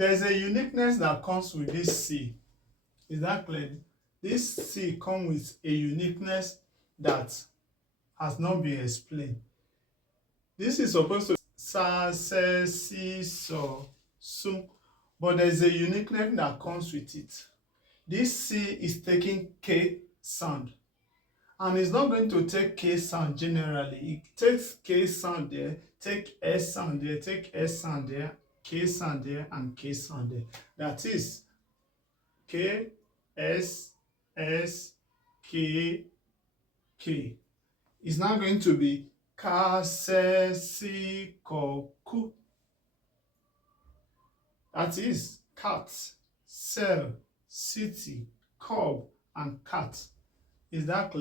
there's a uniqueness that comes with this C. Is that clear? This C comes with a uniqueness that has not been explained. This is supposed to be sa, se, si, so, sum, but there's a uniqueness that comes with it. This C is taking K sound, and it's not going to take K sound generally. It takes K sound there, take S sound there, take S sound there, K sound there, and K sound there. That is K, S, S, K, K. It's now going to be ka, se, si, ko, ku. That is cat, cell, city, cub, and cat. Is that clear?